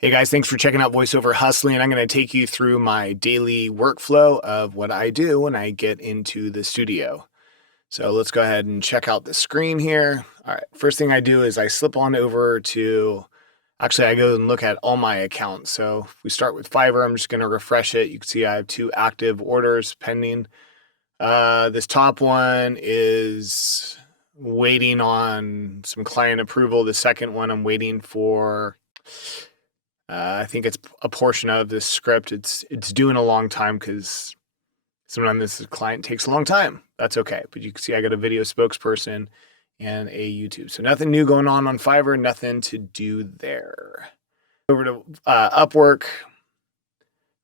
Hey guys, thanks for checking out VoiceOver Hustling. I'm going to take you through my daily workflow of what I do when I get into the studio. So let's go ahead and check out the screen here. All right, first thing I do is I slip on over to, actually I go and look at all my accounts. So if we start with Fiverr, I'm just going to refresh it. You can see I have 2 active orders pending. This top one is waiting on some client approval. The second one I'm waiting for I think it's a portion of this script. It's doing a long time because sometimes this client takes a long time. That's okay. But you can see I got a video spokesperson and a YouTube. So nothing new going on Fiverr, nothing to do there. Over to Upwork,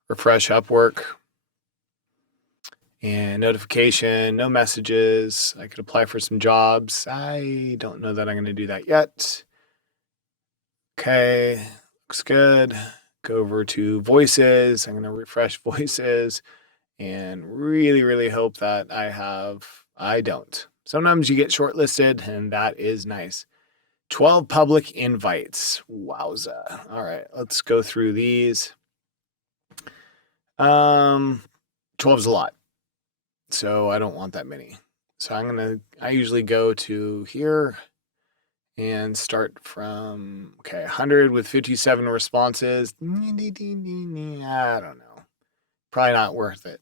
refresh Upwork. And notification, no messages. I could apply for some jobs. I don't know that I'm going to do that yet. Okay, looks good. Go over to voices. I'm going to refresh voices and really hope that I don't. Sometimes you get shortlisted and that is nice. 12 public invites. Wowza. All right, let's go through these. 12 is a lot. So I don't want that many. So I usually go to here and start from, 100 with 57 responses. I don't know. Probably not worth it.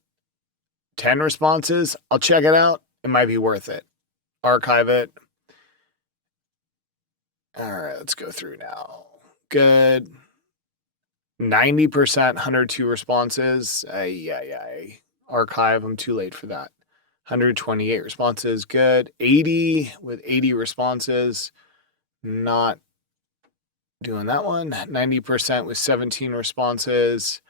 10 responses, I'll check it out. It might be worth it. Archive it. All right, let's go through now. Good. 90%, 102 responses. Archive, I'm too late for that. 128 responses, good. 80 with 80 responses, not doing that one. 90% with 17 responses.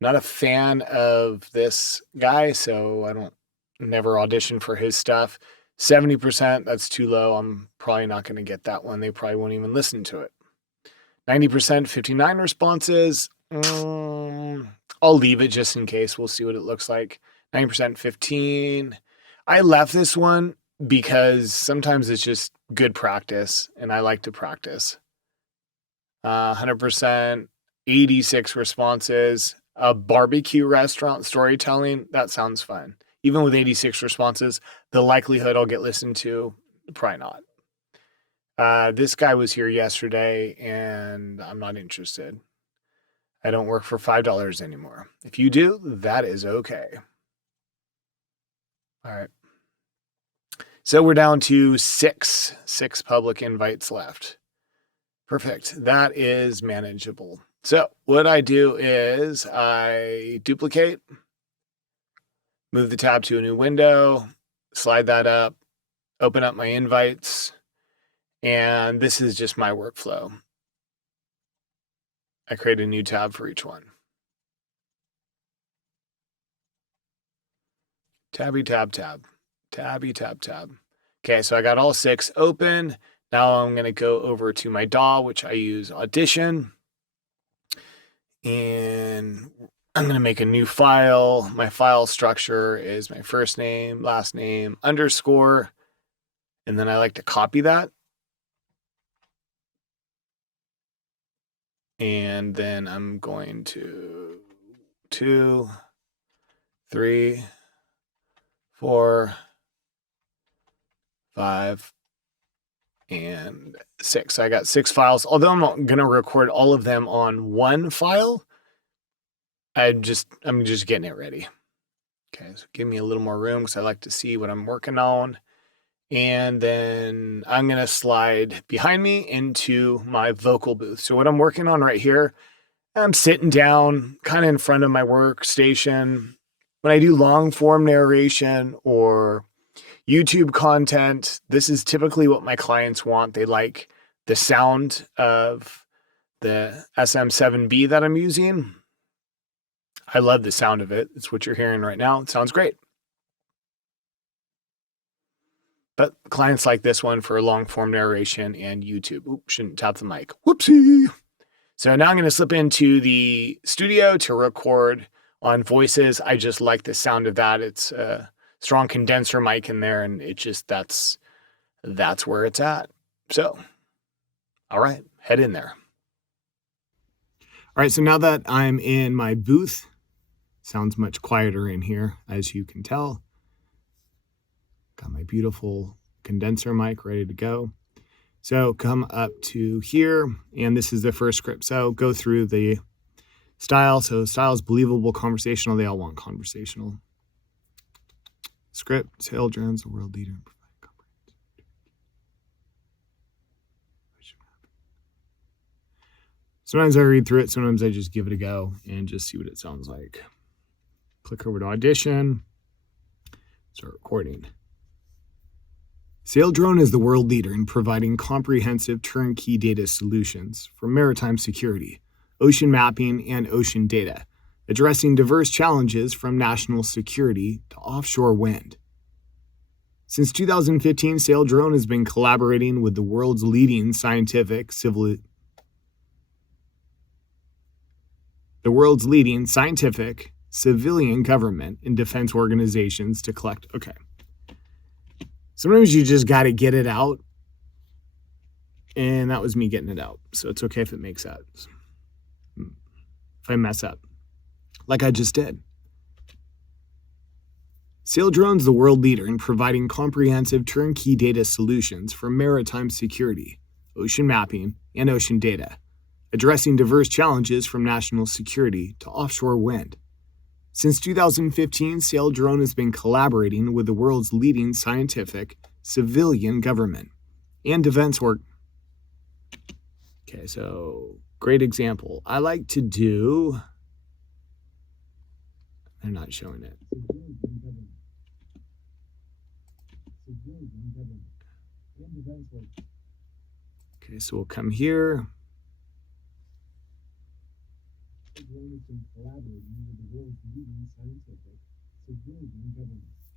Not a fan of this guy, so I don't never audition for his stuff. 70%, that's too low. I'm probably not going to get that one. They probably won't even listen to it. 90%, 59 responses. I'll leave it just in case. We'll see what it looks like. 90%, 15. I left this one because sometimes it's just good practice, and I like to practice. 100%, 86 responses. A barbecue restaurant storytelling, that sounds fun. Even with 86 responses, the likelihood I'll get listened to, probably not. This guy was here yesterday, and I'm not interested. I don't work for $5 anymore. If you do, that is okay. All right. So we're down to six public invites left. Perfect. That is manageable. So what I do is I duplicate, move the tab to a new window, slide that up, open up my invites, and this is just my workflow. I create a new tab for each one. Tabby, tab, tab. Tabby, tab, tab. Okay, so I got all 6 open. Now I'm going to go over to my DAW, which I use Audition. And I'm going to make a new file. My file structure is my first name, last name, underscore. And then I like to copy that. And then I'm going to 2, 3, 4, 5, and 6. I got 6 files. Although I'm not going to record all of them on one file, I'm just getting it ready. Okay, so give me a little more room because I like to see what I'm working on. And then I'm going to slide behind me into my vocal booth. So what I'm working on right here, I'm sitting down kind of in front of my workstation. When I do long form narration or YouTube content, this is typically what my clients want. They like the sound of the SM7B that I'm using. I love the sound of it. It's what you're hearing right now. It sounds great. But clients like this one for long form narration and YouTube. Oops, shouldn't tap the mic. Whoopsie. So now I'm going to slip into the studio to record on voices. I just like the sound of that. It's a strong condenser mic in there, and it just, that's where it's at. So, all right, head in there. All right, so now that I'm in my booth, sounds much quieter in here, as you can tell. Got my beautiful condenser mic ready to go. So come up to here, and this is the first script. So go through the style. So style is believable, conversational. They all want conversational. Script, Sale Jones, the world leader. Sometimes I read through it. Sometimes I just give it a go and just see what it sounds like. Click over to audition. Start recording. Saildrone is the world leader in providing comprehensive turnkey data solutions for maritime security, ocean mapping, and ocean data, addressing diverse challenges from national security to offshore wind. Since 2015, Saildrone has been collaborating with the world's leading scientific, civilian government and defense organizations to collect. Okay. Sometimes you just got to get it out. And that was me getting it out. So it's okay if it makes sense. If I mess up, like I just did. Saildrone's the world leader in providing comprehensive turnkey data solutions for maritime security, ocean mapping, and ocean data, addressing diverse challenges from national security to offshore wind. Since 2015, Saildrone has been collaborating with the world's leading scientific, civilian government, and defense work. Okay, so great example. I like to do, they're not showing it. Okay, so we'll come here.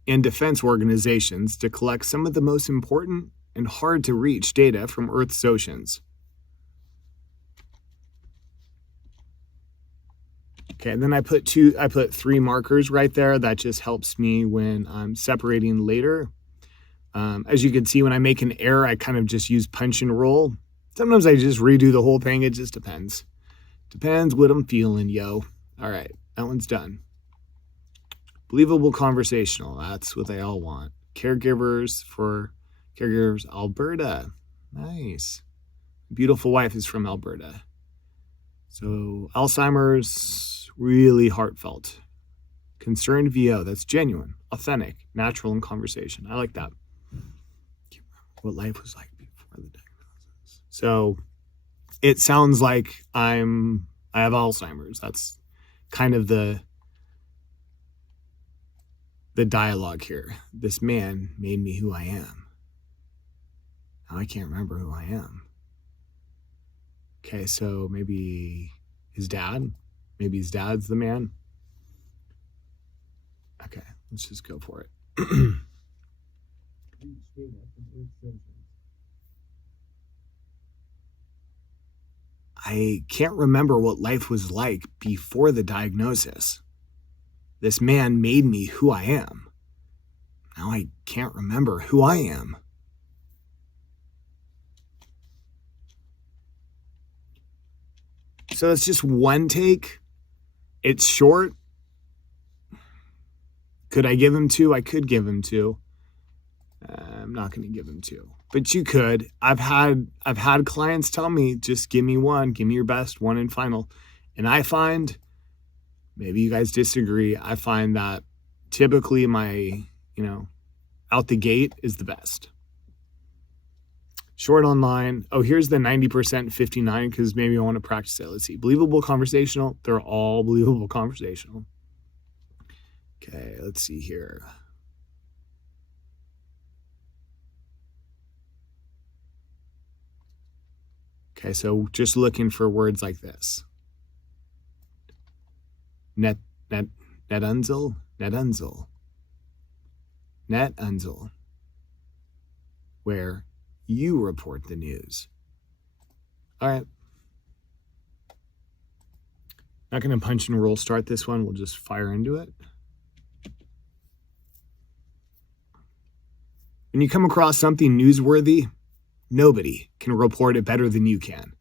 And defense organizations to collect some of the most important and hard to reach data from Earth's oceans. Okay, and then I put 3 markers right there. That just helps me when I'm separating later. As you can see, when I make an error, I kind of just use punch and roll. Sometimes I just redo the whole thing. It just depends. Depends what I'm feeling, yo. All right, that one's done. Believable conversational. That's what they all want. Caregivers, Alberta. Nice. Beautiful wife is from Alberta. So Alzheimer's, really heartfelt. Concerned VO, that's genuine, authentic, natural in conversation. I like that. What life was like before the diagnosis. So it sounds like I have Alzheimer's. That's kind of the dialogue here. This man made me who I am. Now I can't remember who I am. Okay, so maybe his dad. Maybe his dad's the man. Okay, let's just go for it. I can't remember what life was like before the diagnosis. This man made me who I am. Now I can't remember who I am. So it's just one take. It's short. Could I give him 2? I could give him 2. I'm not going to give him 2, but you could. I've had clients tell me, just give me 1, give me your best, 1 and final. And I find, maybe you guys disagree, I find that typically my, out the gate is the best. Short online. Oh, here's the 90% 59 because maybe I want to practice it. Let's see. Believable conversational. They're all believable conversational. Okay, let's see here. Okay, so just looking for words like this. Net unzel. Where you report the news. All right. Not going to punch and roll start this one. We'll just fire into it. When you come across something newsworthy, nobody can report it better than you can.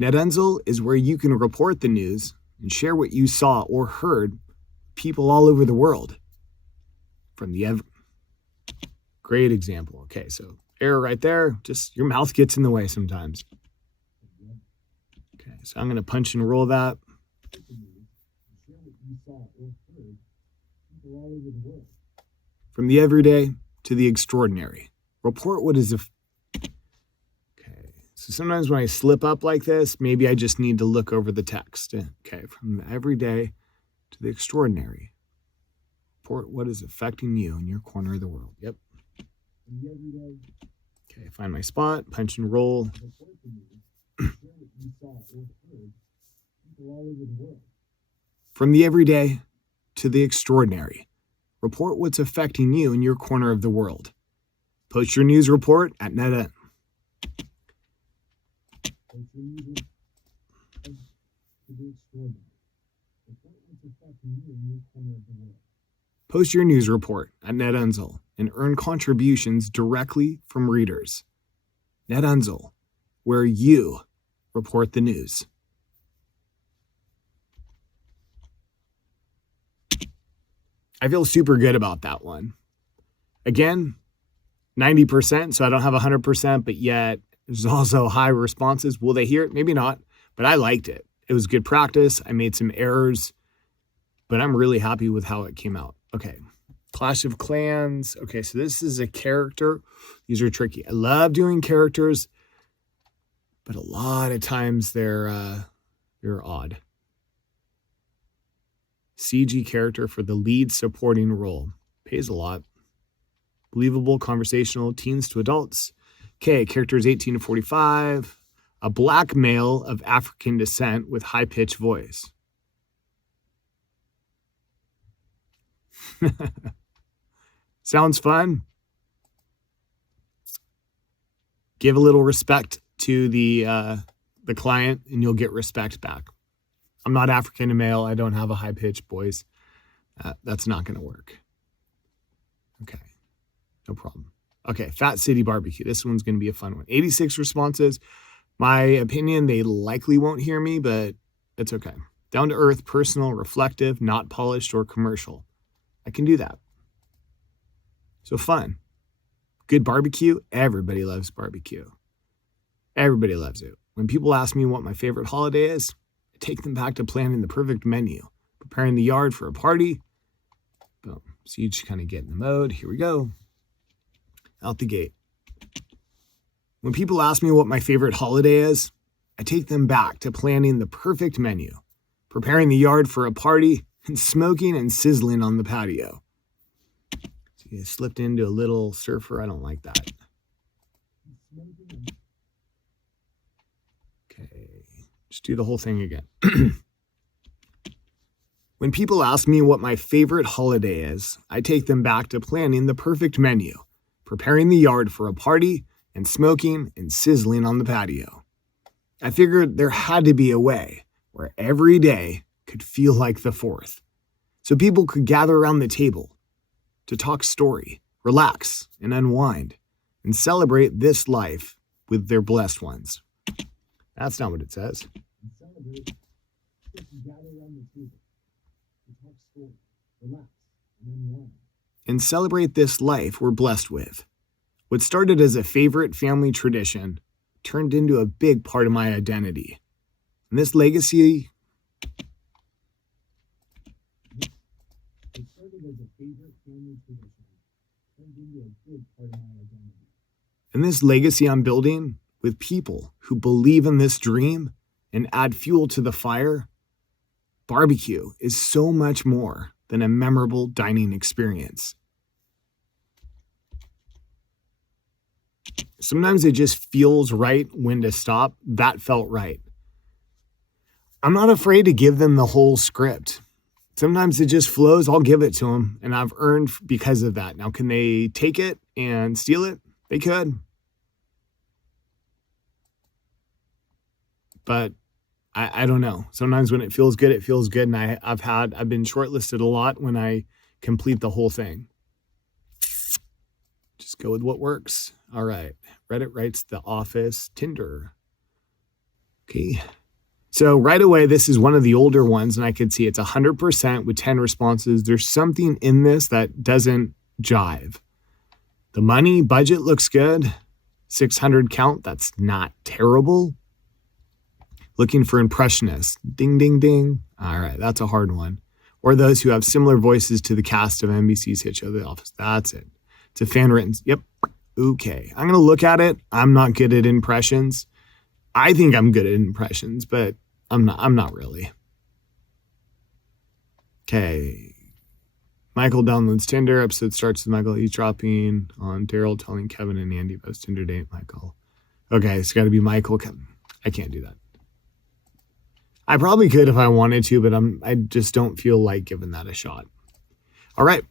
NetUnzel is where you can report the news and share what you saw or heard with people all over the world. Great example. Okay, so error right there. Just your mouth gets in the way sometimes. Okay, so I'm going to punch and roll that. From the everyday to the extraordinary. Report what is okay. So sometimes when I slip up like this, maybe I just need to look over the text. Okay, from the everyday to the extraordinary. Report what is affecting you in your corner of the world. Yep. Okay, find my spot, punch and roll. From the everyday to the extraordinary. Report what's affecting you in your corner of the world. Post your news report at NetUnzel. Post your news report at NetUnzel and earn contributions directly from readers. NetUnzel, where you report the news. I feel super good about that one. Again, 90%, so I don't have 100%, but yet there's also high responses. Will they hear it? Maybe not, but I liked it. It was good practice. I made some errors, but I'm really happy with how it came out. Okay, Clash of Clans. Okay, so this is a character. These are tricky. I love doing characters, but a lot of times they're odd. CG character for the lead supporting role. Pays a lot. Believable, conversational, teens to adults. Okay, characters 18 to 45. A black male of African descent with high-pitched voice. Sounds fun. Give a little respect to the client and you'll get respect back. I'm not African male. I don't have a high-pitched voice. That's not going to work. Okay, no problem. Okay, Fat City Barbecue. This one's going to be a fun one. 86 responses. My opinion, they likely won't hear me, but it's okay. Down to earth, personal, reflective, not polished or commercial. I can do that. So fun. Good barbecue. Everybody loves barbecue. Everybody loves it. When people ask me what my favorite holiday is, I take them back to planning the perfect menu, preparing the yard for a party. Boom. So you just kind of get in the mode. Here we go. Out the gate. When people ask me what my favorite holiday is, I take them back to planning the perfect menu, preparing the yard for a party, and smoking and sizzling on the patio. So you slipped into a little surfer. I don't like that. Okay, just do the whole thing again. When people ask me what my favorite holiday is, I take them back to planning the perfect menu, preparing the yard for a party, and smoking and sizzling on the patio. I figured there had to be a way where every day could feel like the 4th, so people could gather around the table to talk story, relax, and unwind, and celebrate this life with their blessed ones. That's not what it says. And celebrate this life we're blessed with. What started as a favorite family tradition turned into a big part of my identity. And this legacy I'm building with people who believe in this dream and add fuel to the fire, barbecue is so much more than a memorable dining experience. Sometimes it just feels right when to stop. That felt right. I'm not afraid to give them the whole script. Sometimes it just flows. I'll give it to them, and I've earned because of that. Now, can they take it and steal it? They could. But I don't know. Sometimes when it feels good, it feels good. And I've been shortlisted a lot when I complete the whole thing. Just go with what works. All right. Reddit writes The Office, Tinder. Okay. So right away, this is one of the older ones, and I could see it's 100% with 10 responses. There's something in this that doesn't jive. The money budget looks good. 600 count, that's not terrible. Looking for impressionists. Ding, ding, ding. All right, that's a hard one. Or those who have similar voices to the cast of NBC's hit show, The Office. That's it. It's a fan written. Yep. Okay. I'm going to look at it. I'm not good at impressions. I think I'm good at impressions, but I'm not really. Okay. Michael downloads Tinder. Episode starts with Michael eavesdropping on Daryl telling Kevin and Andy about his Tinder date. Michael. Okay, it's got to be Michael. I can't do that. I probably could if I wanted to, but I just don't feel like giving that a shot. All right.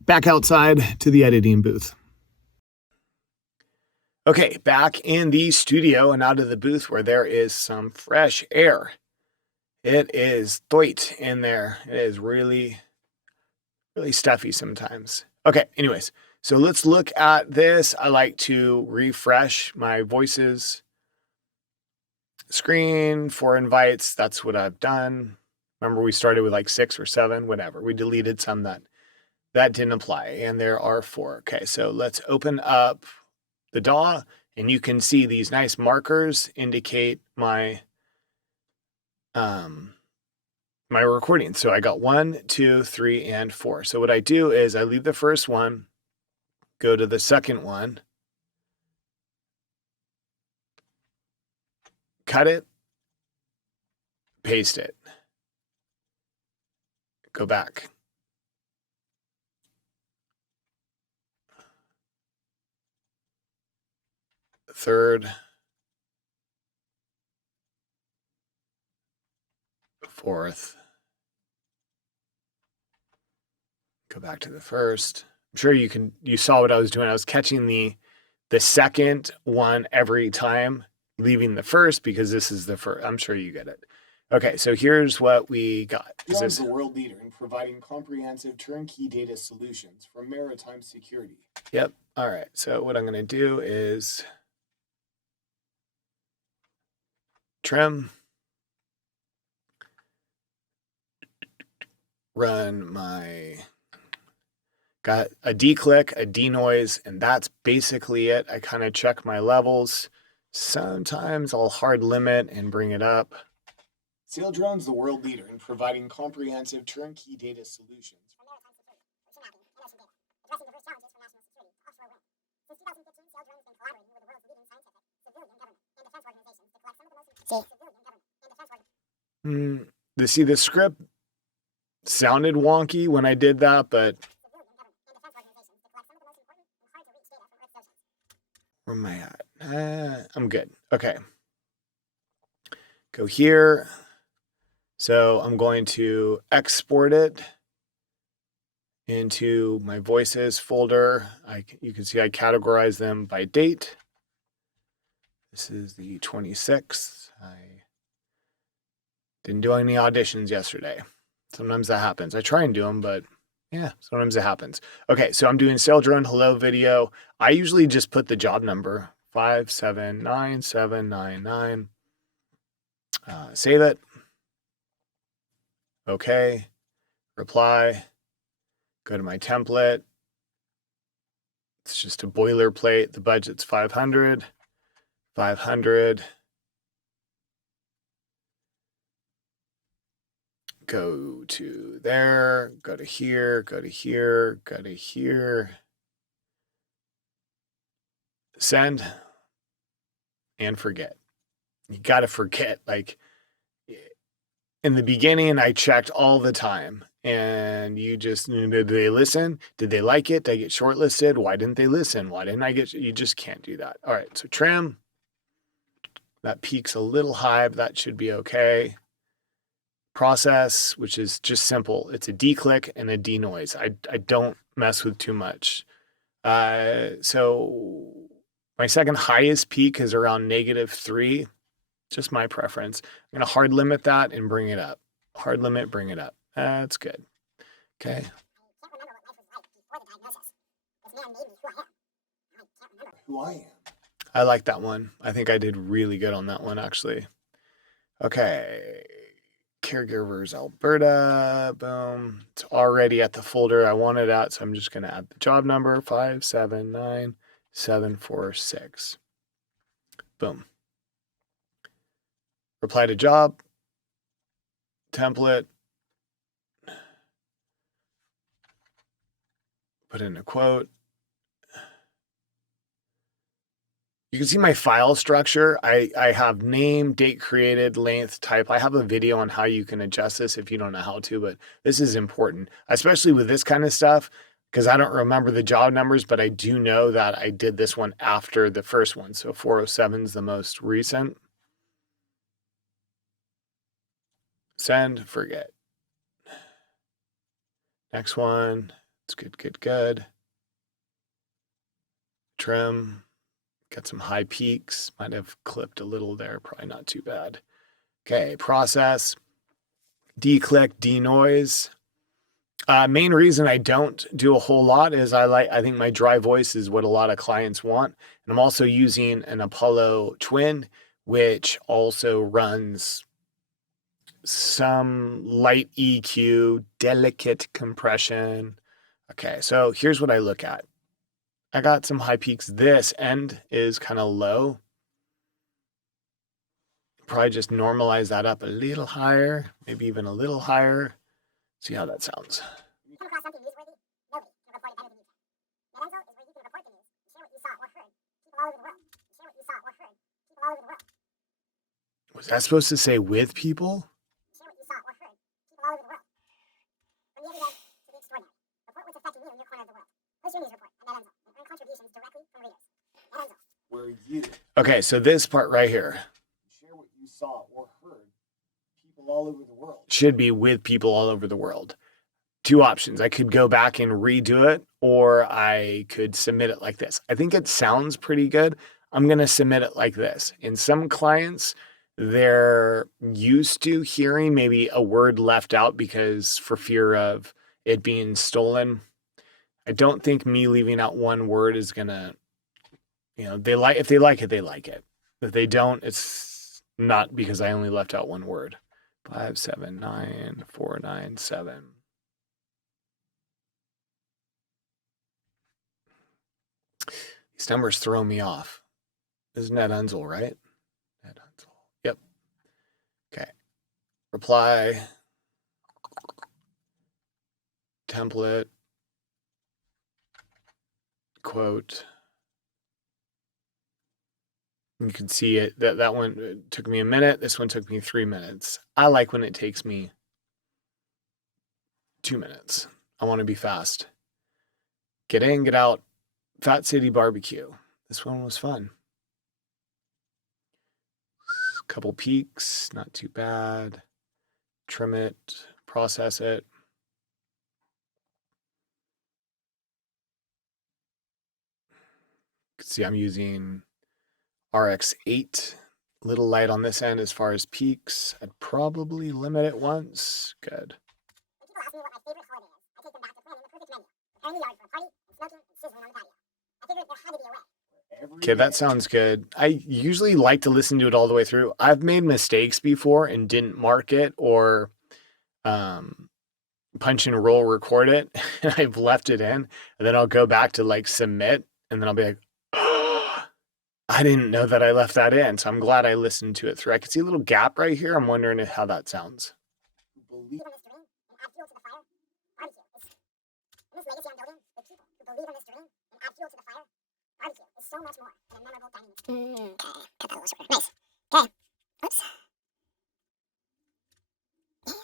Back outside to the editing booth. Okay, back in the studio and out of the booth where there is some fresh air. It is tight in there. It is really, really stuffy sometimes. Okay, anyways, so let's look at this. I like to refresh my voices screen for invites. That's what I've done. Remember, we started with like 6 or 7, whatever. We deleted some that didn't apply, and there are 4. Okay, so let's open up the DAW, and you can see these nice markers indicate my my recording. So I got 1, 2, 3, and 4. So what I do is I leave the first one, go to the second one, cut it, paste it, go back. Third, fourth, go back to the first. I'm sure you saw what I was doing. I was catching the second one every time, leaving the first because this is the first. I'm sure you get it. Okay, so here's what we got. This is the world leader in providing comprehensive turnkey data solutions for maritime security. Yep. All right. So what I'm going to do is trim, run my, got a declick, a denoise, and that's basically it. I kind of check my levels. Sometimes I'll hard limit and bring it up. Saildrone's the world leader in providing comprehensive turnkey data solutions. See, the script sounded wonky when I did that, but where am I at? I'm good. Okay. Go here. So I'm going to export it into my voices folder. You can see I categorize them by date. This is the 26th. I didn't do any auditions yesterday. Sometimes that happens. I try and do them, but yeah, sometimes it happens. Okay, so I'm doing Saildrone hello video. I usually just put the job number 579799. Save it. Okay. Reply. Go to my template. It's just a boilerplate. The budget's 500. 500. Go to there, go to here, go to here, go to here. Send and forget. You got to forget. Like in the beginning, I checked all the time and you just, did they listen? Did they like it? Did I get shortlisted? Why didn't they listen? Why didn't I get, you just can't do that. All right. So trim, that peaks a little high, but that should be okay. Process, which is just simple. It's a declick and a denoise. I don't mess with too much. So my second highest peak is around -3. Just my preference. I'm going to hard limit that and bring it up. Hard limit, bring it up. That's good. Okay. Who I am. I like that one. I think I did really good on that one, actually. Okay. Caregivers Alberta. Boom. It's already at the folder I wanted at, so I'm just going to add the job number 579746. Boom. Reply to job. Template. Put in a quote. You can see my file structure. I have name, date created, length, type. I have a video on how you can adjust this if you don't know how to, but this is important, especially with this kind of stuff, because I don't remember the job numbers, but I do know that I did this one after the first one. So 407 is the most recent. Send, forget. Next one. It's good, good, good. Trim. Got some high peaks. Might have clipped a little there. Probably not too bad. Okay, process. Declick, denoise. Main reason I don't do a whole lot is I think my dry voice is what a lot of clients want. And I'm also using an Apollo Twin, which also runs some light EQ, delicate compression. Okay, so here's what I look at. I got some high peaks. This end is kind of low. Probably just normalize that up a little higher, maybe even a little higher. See how that sounds. Come across something newsworthy? Nobody can report it better than you can. Medenzo is where you can report the news, share what you saw or heard, people all over the world. Share what you saw or heard, people all over the world. Was that supposed to say with people? Share what you saw or heard, people all over the world. From the everyday to the extraordinary. Report what's affecting you in your corner of the world. Post your news report at Medenzo and earn contributions directly from readers. Medenzo. Where you. Okay, so this part right here. Share what you saw or heard, people all over the world. Should be with people all over the world. Two options. I could go back and redo it, or I could submit it like this. I think it sounds pretty good. I'm going to submit it like this. In some clients, they're used to hearing maybe a word left out because for fear of it being stolen. I don't think me leaving out one word is going to, if they like it, they like it. If they don't, it's not because I only left out one word. 579497. These numbers throw me off. This is Ned Unzel, right? Ned Unzel. Yep. Okay. Reply. Template. Quote. You can see it. That one took me a minute. This one took me 3 minutes. I like when it takes me 2 minutes. I want to be fast. Get in, get out. Fat City Barbecue. This one was fun. Couple peaks, not too bad. Trim it, process it. You can see I'm using RX8. Little light on this end as far as peaks. I'd probably limit it once. Good. When people ask me what my favorite holiday is, I take them back to planning the perfect menu, preparing the yard for a party, and smoking and sizzling on the patio. I figured there had to be a way. Okay, that sounds good. I usually like to listen to it all the way through. I've made mistakes before and didn't mark it or punch and roll record it. And I've left it in, and then I'll go back to like submit, and then I'll be like, oh, I didn't know that I left that in. So I'm glad I listened to it through. I can see a little gap right here. I'm wondering how that sounds. So much more than a memorable dining experience. Okay, cut that a little shorter. Nice. Okay. Oops. Yeah.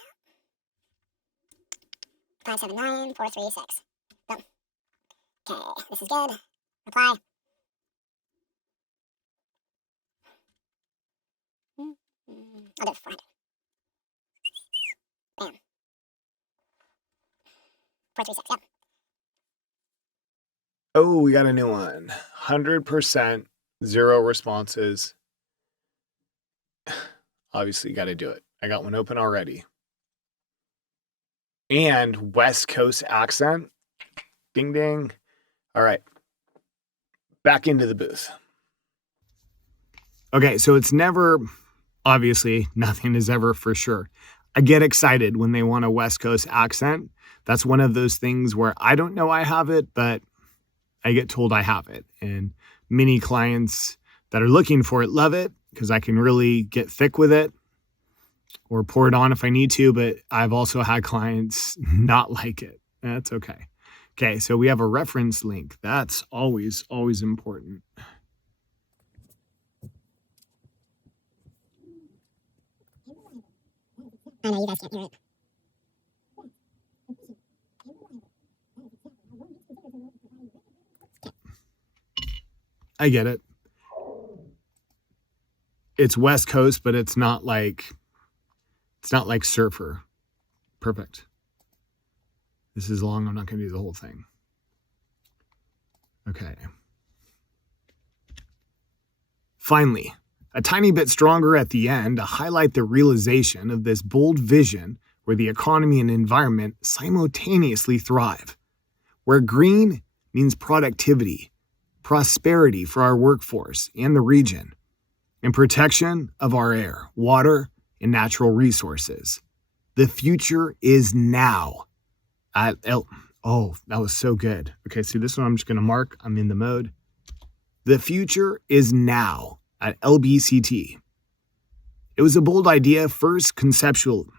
579436. Boom. Okay, this is good. Reply. I'll do it for 400. Bam. 436. Yep. Oh, we got a new one. 100%, 0 responses. Obviously, got to do it. I got one open already. And West Coast accent. Ding, ding. All right. Back into the booth. Okay, so it's never, obviously, nothing is ever for sure. I get excited when they want a West Coast accent. That's one of those things where I don't know I have it, but I get told I have it. And many clients that are looking for it love it because I can really get thick with it or pour it on if I need to. But I've also had clients not like it. That's okay. Okay, so we have a reference link. That's always, always important. I know you guys can't hear it. I get it. It's West Coast, but it's not like surfer. Perfect. This is long. I'm not going to do the whole thing. Okay. Finally, a tiny bit stronger at the end to highlight the realization of this bold vision where the economy and environment simultaneously thrive, where green means productivity, prosperity for our workforce and the region, and protection of our air, water, and natural resources. The future is now. Oh, that was so good. Okay, see this one I'm just going to mark. I'm in the mode. The future is now at LBCT. It was a bold idea, first conceptualized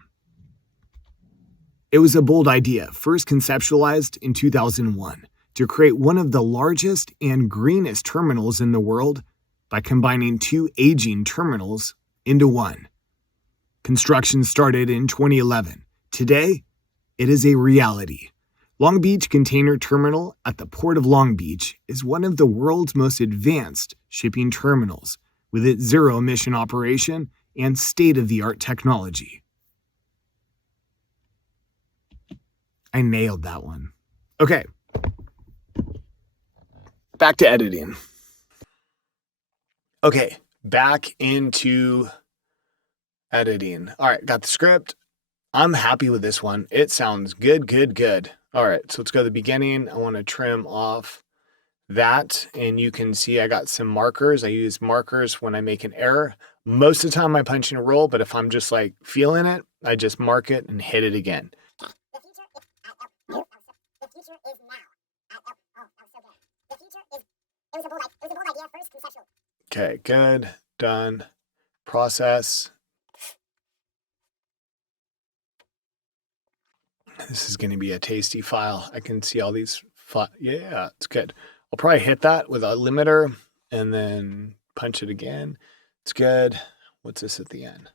in 2001 to create one of the largest and greenest terminals in the world by combining two aging terminals into one. Construction started in 2011. Today, it is a reality. Long Beach Container Terminal at the Port of Long Beach is one of the world's most advanced shipping terminals with its zero-emission operation and state-of-the-art technology. I nailed that one. Okay. Back to editing. Okay, back into editing. All right, got the script. I'm happy with this one. It sounds good, good, good. All right, so let's go to the beginning. I want to trim off that, and you can see I got some markers. I use markers when I make an error. Most of the time I punch in a roll, but if I'm just like feeling it, I just mark it and hit it again. Okay, good, done, process. This is going to be a tasty file. I can see all these. Yeah, it's good. I'll probably hit that with a limiter and then punch it again. It's good. What's this at the end?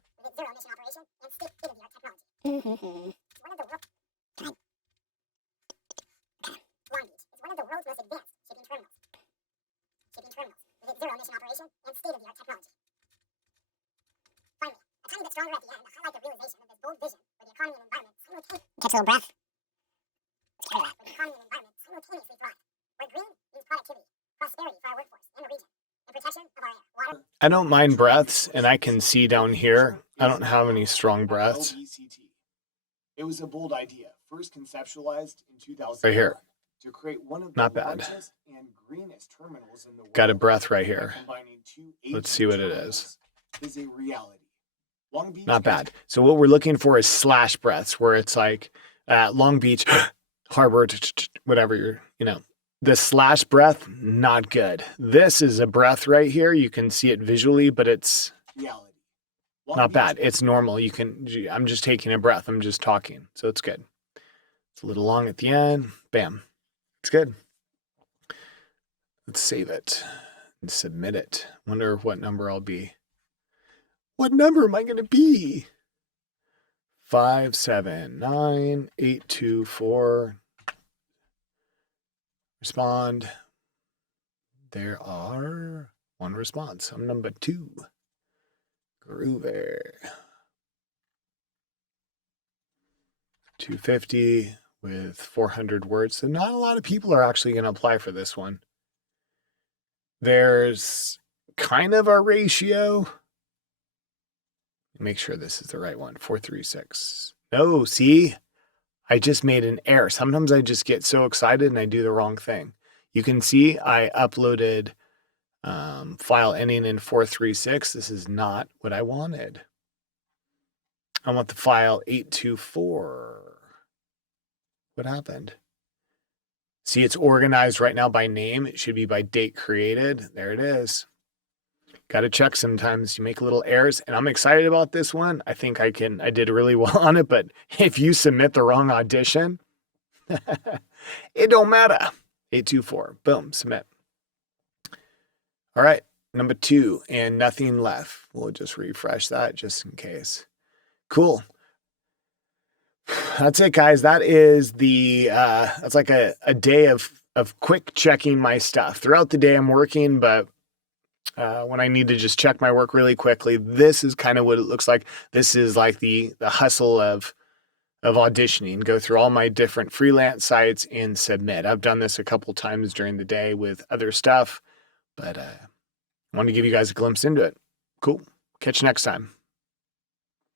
Catch a little breath. I don't mind breaths, and I can see down here. I don't have any strong breaths. It was a bold idea, first conceptualized in 2000. Right here. To create one of the not bad. And greenest terminals in the world. Got a breath right here. Let's see what it is. Is a reality. Not bad. So what we're looking for is slash breaths, where it's like Long Beach Harbor, whatever you're, the slash breath, not good. This is a breath right here. You can see it visually, but it's not bad. It's normal. I'm just taking a breath. I'm just talking. So it's good. It's a little long at the end. Bam. It's good. Let's save it and submit it. Wonder what number I'll be. What number am I going to be? 579824. Respond. There are one response. I'm number 2. Groover. 250 with 400 words. So not a lot of people are actually going to apply for this one. There's kind of a ratio. Make sure this is the right one. 436. No, see? I just made an error. Sometimes I just get so excited and I do the wrong thing. You can see I uploaded File ending in 436. This is not what I wanted. I want the file 824. What happened? See, it's organized right now by name. It should be by date created. There it is. Got to check sometimes. You make little errors, and I'm excited about this one. I think I did really well on it, but if you submit the wrong audition, it don't matter. 824, boom, submit. All right, number 2, and nothing left. We'll just refresh that just in case. Cool. That's it, guys. That is that's like a day of quick checking my stuff. Throughout the day I'm working, but when I need to just check my work really quickly, this is kind of what it looks like. This is like the hustle of auditioning. Go through all my different freelance sites and submit. I've done this a couple times during the day with other stuff, but I wanted to give you guys a glimpse into it. Cool. Catch you next time.